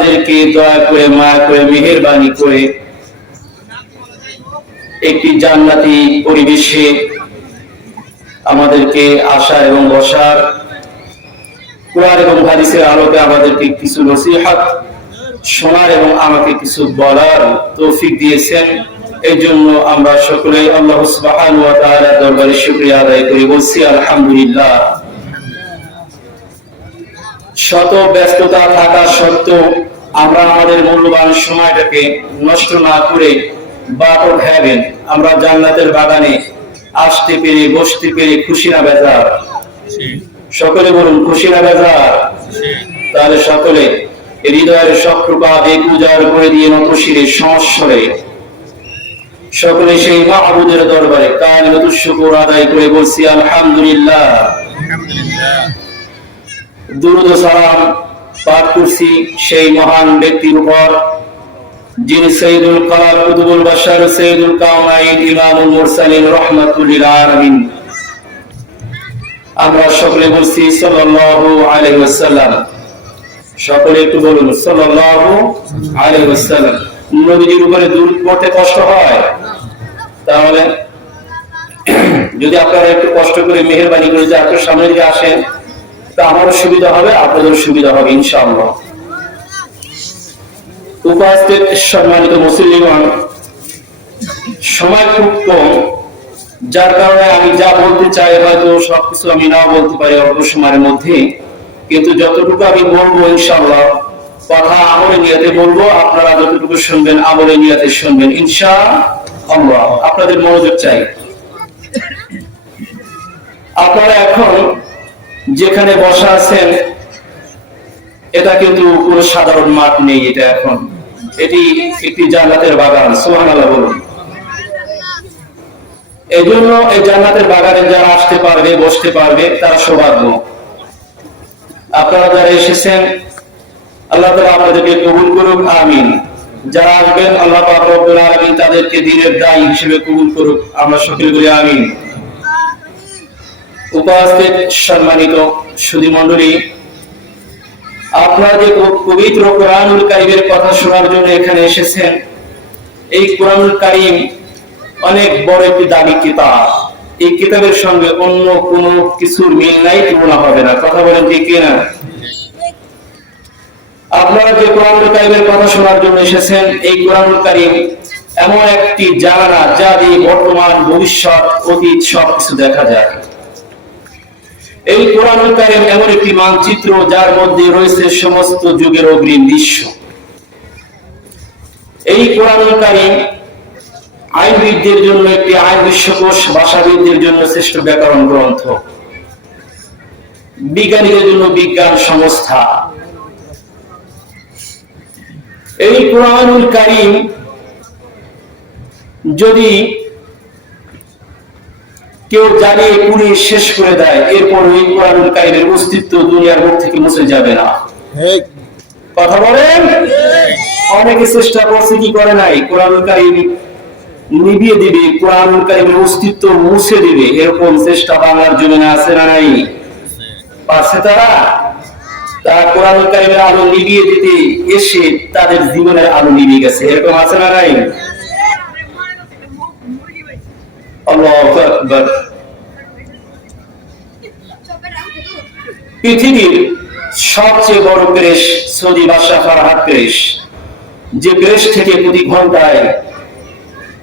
আমাদেরকে দয়া করে, মায়া করে, মেহেরবানি করে একটি জান্নাতি পরিবেশে আমাদেরকে আসার এবং বসার কোরআন এবং হাদিসের আলোকে আমাদেরকে কিছু নসিহাত, শোনার এবং আমাকে কিছু বলার তৌফিক দিয়েছেন। এই জন্য আমরা সকলে আল্লাহ তাআলার দরবারে শুকরিয়া আদায় করি। বলছি, আলহামদুলিল্লাহ। শত ব্যস্ততা থাকা সত্ত্বেও আমরা আমাদের মূল্যবান সময়টাকে নষ্ট না করে বাটর হ্যাভেন আমরা জান্নাতের বাগানে আসতে পেরে বসতে পেরে খুশি না বেজার। সকলে বলুন খুশি না বেজার? তাহলে সকলে হৃদয়ের সক্রপা বেগ উজাড় করে দিয়ে নতশিরে সমস্বরে সকলে সেই মাহবুদের দরবারে কাল শুকুর আদায় করে বলছি আলহামদুলিল্লাহ। দুরুদ সালাম পাঠ করছি সেই মহান ব্যক্তির উপর, যিনি সৈয়দুল কালাম কুতুবুল সৈয়দুল কাউনাইন ইমামুল মুরসালিন রাহমাতুল আমরা সকলে বলছি সাল্লাল্লাহু আলাইহি ওয়াসাল্লাম। সকলে একটু বলুন, সাল্লাল্লাহু আলাইহি ওয়াসাল্লাম। নবীজির উপরে দূর পড়তে কষ্ট হয়? তাহলে যদি আপনারা একটু কষ্ট করে মেহেরবানি করে যে আপনার সামনে দিকে আসেন তা আমারও সুবিধা হবে আপনাদের সুবিধা হবে, ইনশাআল্লাহ। উপস্থিত সম্মানিত মুসলিমান সময় খুব কম, যার কারণে আমি যা বলতে চাই হয়তো সবকিছু আমি নাও বলতে পারি অল্প সময়ের মধ্যে, কিন্তু যতটুকু আমি বলব ইনশাআল্লাহ, কথা আমলে নিয়াতে বলব, আপনারা যতটুকু শুনবেন, আমলে নিয়াতে শুনবেন ইনশা আল্লাহ আপনাদের মনোযোগ চাই। আপনারা এখন যেখানে বসা আছেন, এটা কিন্তু কোনো সাধারণ মাঠ নেই এটা এখন। এটি একটি জান্নাতের বাগান, সুবহানাল্লাহ বলুন। এই জন্য এই জান্নাতের বাগানে যারা আসতে পারবে, বসতে পারবে, তারা সৌভাগ্য। আপনারা যারা এসেছেন, আল্লাহ তাআলা আপনাদেরকে কবুল করুক, আমিন। যারা আসবেন, আল্লাহ পাক তাদেরকে দিনের দায়ী হিসেবে কবুল করুক। আমরা সকলে বলি আমিন। উপস্থিত সম্মানিত সুধী মন্ডলী আপনারা যে পবিত্র কোরআনুল কারিমের কথা শোনার জন্য এখানে এসেছেন। এই কোরআনুল কারিম অনেক বড় একটি দাবি কিতাব। এই কিতাবের সঙ্গে অন্য কোন কিছুর মিল নাই, তুলনা হবে না। কথা বলেন ঠিক কিনা? আপনারা যে কোরআনুল কারিমের কথা শোনার জন্য এসেছেন। এই কোরআনুল কারিম এমন একটি জানানা যা দিয়ে বর্তমান, ভবিষ্যৎ, অতীত সবকিছু দেখা যায়। এই কোরআনুল কারিম এমন একটি মানচিত্র যার মধ্যে রয়েছে সমস্ত যুগের অগ্রিম দৃশ্য। এই কোরআনুল কারিম আইনবিদদের জন্য একটি আইন বিশ্বকোষ ভাষাবিদদের জন্য শ্রেষ্ঠ ব্যাকরণ গ্রন্থ। বিজ্ঞানীদের জন্য বিজ্ঞান সংস্থা। এই কোরআনুল কারিম যদি কেউ জানিয়ে পুড়ে শেষ করে দেয় এরপর ওই কোরআনুল কারিমের অস্তিত্ব দুনিয়ার মুখ থেকে মুছে যাবে না। কথা বলেন? অনেকে চেষ্টা করছে কি করে নাই? কোরআনুল কারিম নিভিয়ে দিবে কোরআনুল কারিমের অস্তিত্ব মুছে দিবে। এরকম চেষ্টা বাংলার জমিনে আছে না নাই? পারছে তারা? তারা কোরআনুল কারিমের আলো নিভিয়ে দিতে এসে তাদের জীবনের আলো নিভিয়ে গেছে। এরকম আছে না নাই? আল্লাহু পৃথিবীর সবচেয়ে বড় প্রেস সৌদি বাদশাহ ফারহাদ প্রেস যে প্রেস থেকে প্রতি ঘন্টায়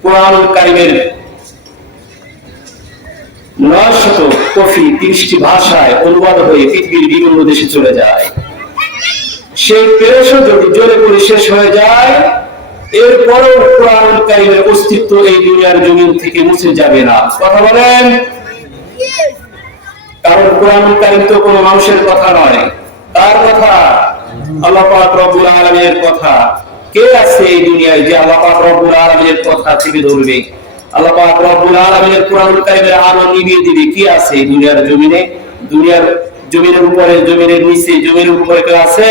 কোরআন কারিমের কফি তিরিশটি ভাষায় অনুবাদ হয়ে পৃথিবীর বিভিন্ন দেশে চলে যায়। সেই প্রেসও যদি জোরে করে শেষ হয়ে যায় এরপরও কোরআন অস্তিত্ব এই দুনিয়ার জমিন থেকে মুছে যাবে না। কথা বলেন? কারণ কোরআন তো কোনো মানুষের কথা নয়। তার কথা? আল্লাহ পাক রব্বুল আলামিনের কথা। কে আছে এই দুনিয়ায় যে আল্লাহ পাক রব্বুল আলামিনের কথা ধরবে? আল্লাহ পাক রব্বুল আলামিনের কারিমের আলো নিভিয়ে দিবে। কি আছে এই দুনিয়ার জমিনে? দুনিয়ার জমিনের উপরে, জমিনের নিচে জমির উপরে কেউ আছে?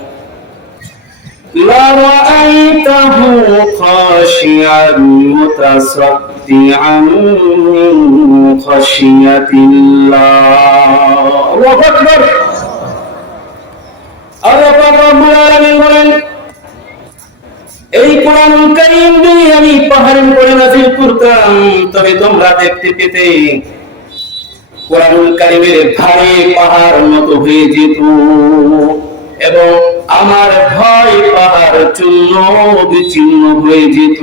لرأيته خاشعا متصدعا من خشية الله الله أكبر আল্লাহ পাক রব্বুল আলামিন বলেন এই কোরআন কারীম যদি আমি পাহাড়ের উপরে নাযিল করতাম তবে তোমরা দেখতে পেতে কোরআন কারীমের ভারী পাহাড় মতো হয়ে যেত এবং আমার ভয় পাহাড় চূর্ণ বিচ্ছিন্ন হয়ে যেত।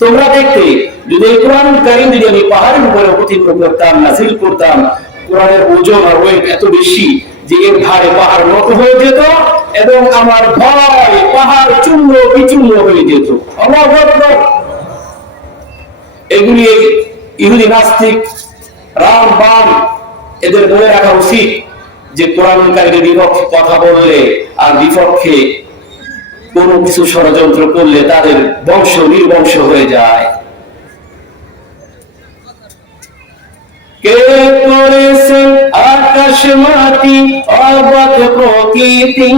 তোমরা দেখতে, যদি এই কোরআন কারীম যদি আমি পাহাড়ের উপরে অবতীর্ণ করতাম, নাজিল করতাম, কোরআনের ওজন আর ওয়েট এত বেশি যে এর ভারে পাহাড় নত হয়ে যেত এবং আমার ভয় পাহাড় চূর্ণ বিচূর্ণ হয়ে যেত। এগুলি ইহুদি নাস্তিক, রাম, বাম, এদের মনে রাখা উচিত যে কোরআন কোরআনকারীদের বিপক্ষে কথা বললে আর বিপক্ষে কোনো কিছু ষড়যন্ত্র করলে তাদের বংশ নির্বংশ হয়ে যায়। কে করেছেন আকাশ মাটি, অবাধ প্রকৃতি?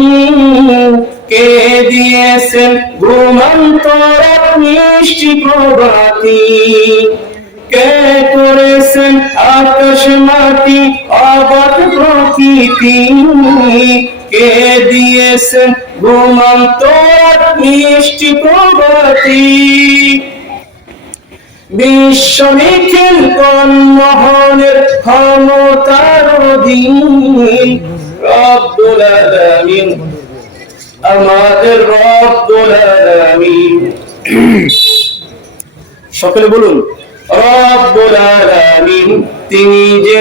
কে দিয়েছেন ঘুমন্ত মিষ্টি প্রভাতি? কে করেছেন আকাশ মাটি, অবাধ প্রকৃতি? কে দিয়েছেন ঘুমন্ত মিষ্টি প্রভাতি বিশ্ব নিখিল ক্ষমতার অধীন। রব্বুল আলামিন, আমাদের রব্বুল আলামিন। সকলে বলুন রব্বুল তিনি যে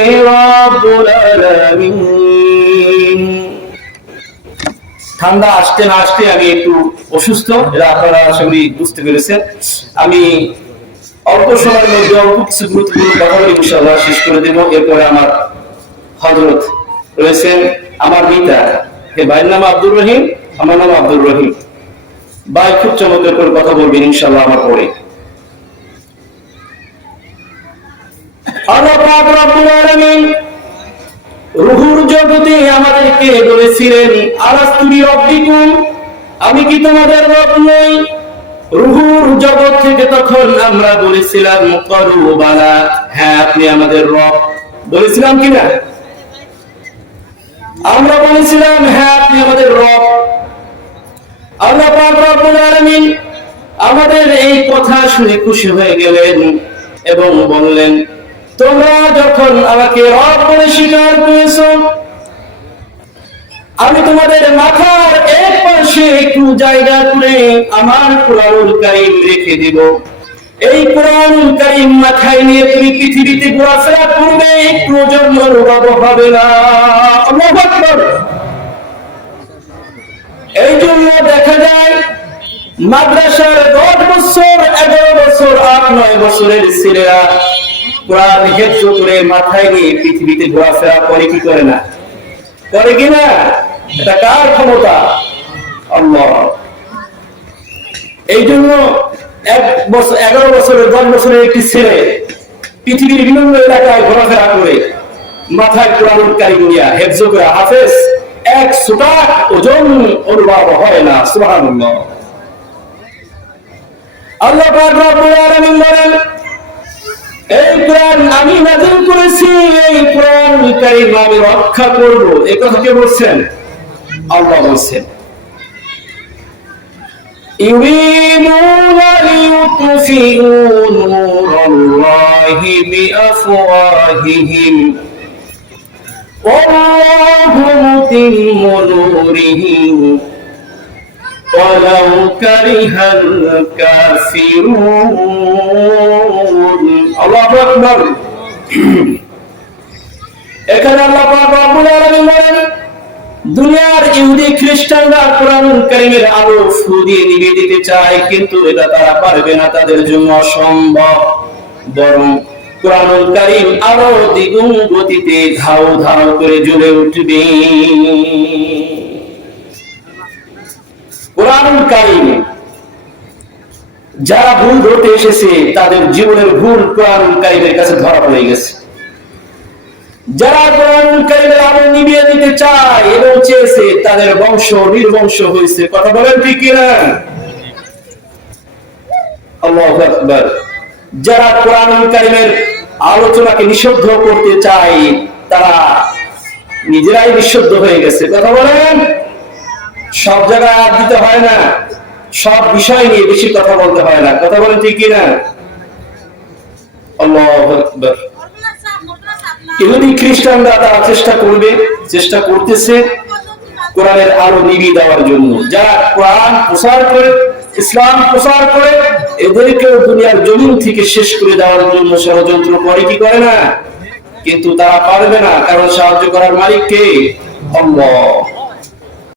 ঠান্ডা আসতে না আসতে আমি একটু অসুস্থ এটা আপনারা আশা করি বুঝতে পেরেছেন। আমি অল্প সময়ের মধ্যে অল্প কিছু গুরুত্বপূর্ণ কথা বলে শেষ করে দেব। এরপরে আমার হজরত রয়েছেন আমার হে ভাইয়ের নাম আব্দুর রহিম, আমার নাম আব্দুর রহিম। ভাই, খুব চমৎকার করে কথা বলবেন, ইনশাআল্লাহ আমার পরে। রুহুর জগতে আমাদেরকে বলেছিলেন আলাস্তুরি রব্বিকুম? আমি কি তোমাদের রব নই? রুহুর জগৎ থেকে তখন আমরা বলেছিলাম হ্যাঁ আপনি আমাদের রব। বলেছিলাম কিনা? আমরা বলেছিলাম হ্যাঁ আপনি আমাদের রব। আল্লাহ পাক রব্বুল আমাদের এই কথা শুনে খুশি হয়ে গেলেন এবং বললেন তোমরা যখন আমাকে রব বলে স্বীকার করেছ, আমি তোমাদের মাথার এক পাশে একটু জায়গা করে আমার কোরআনুল কারীম রেখে দিব। এই কোরআনুল কারীম মাথায় নিয়ে তুমি পৃথিবীতে ঘোরাফেরা করবে একটু অনুভব হবে না। এই জন্য দেখা যায়, মাদ্রাসার দশ বছর, এগারো বছর, আট, নয় বছরের ছেলেরা কোরআন হেফজ করে মাথায় নিয়ে পৃথিবীতে ঘোরাফেরা করে কি করে না? করে কিনা এটা কার ক্ষমতা? আল্লাহ। এই জন্য এক বছর, এগারো বছরের, দশ বছরের একটি ছেলে পৃথিবীর বিভিন্ন এলাকায় ঘোরাফেরা করে মাথায় কোরআন কারিগরিয়া হেফজ করে, হাফেজ, এক সুটাক ওজন অনুভব হয় না, সুবহানাল্লাহ। আল্লাহ পাক রব্বুল আলামিন বলেন এই কোরআন আমি নাযিল করেছি এই কোরআন কারীম আমি রক্ষা করব এই কথা কে বলছেন আল্লাহ বলছেন يريدون ليطفئوا نور الله بأفواههم والله متم نوره ولو كره الكافرون الله أكبر এখানে আল্লাহ পাক রব্বুল আলামিন বলেন দুনিয়ার ইহুদি খ্রিস্টানরা কোরআন কারিমের আলো ফু দিয়ে নিভিয়ে দিতে চায় কিন্তু এটা তারা পারবে না তাদের জন্য অসম্ভব বরং কোরআনুল কারিম আরো দ্বিগুণ গতিতে ধাও ধাও করে জ্বলে উঠবে কারিম যারা ভুল ধরতে এসেছে, তাদের জীবনের ভুল কোরআন কারিমের কাছে ধরা পড়ে গেছে। যারা আলো নিভিয়ে দিতে চায় এবং চেয়েছে, তাদের বংশ নির্বংশ হয়েছে। কথা বলেন ঠিক কিনা? যারা আলোচনাকে নিষিদ্ধ করতে চায়, তারা নিজেরাই নিষিদ্ধ হয়ে গেছে। কথা বলেন? সব জায়গায় আর দিতে হয় না। সব বিষয় নিয়ে বেশি কথা বলতে হয় না। কথা বলেন ঠিক কিনা? ইহুদি খ্রিস্টানরা তারা চেষ্টা করবে, চেষ্টা করতেছে কোরআনের আলো নিভিয়ে দেওয়ার জন্য। যারা কোরআন প্রসার করে, ইসলাম প্রচার করে, এদেরকেও দুনিয়ার জমিন থেকে শেষ করে দেওয়ার জন্য ষড়যন্ত্র করে, কি করে না? কিন্তু তারা পারবে না, কারণ সাহায্য করার মালিক কে? আল্লাহ।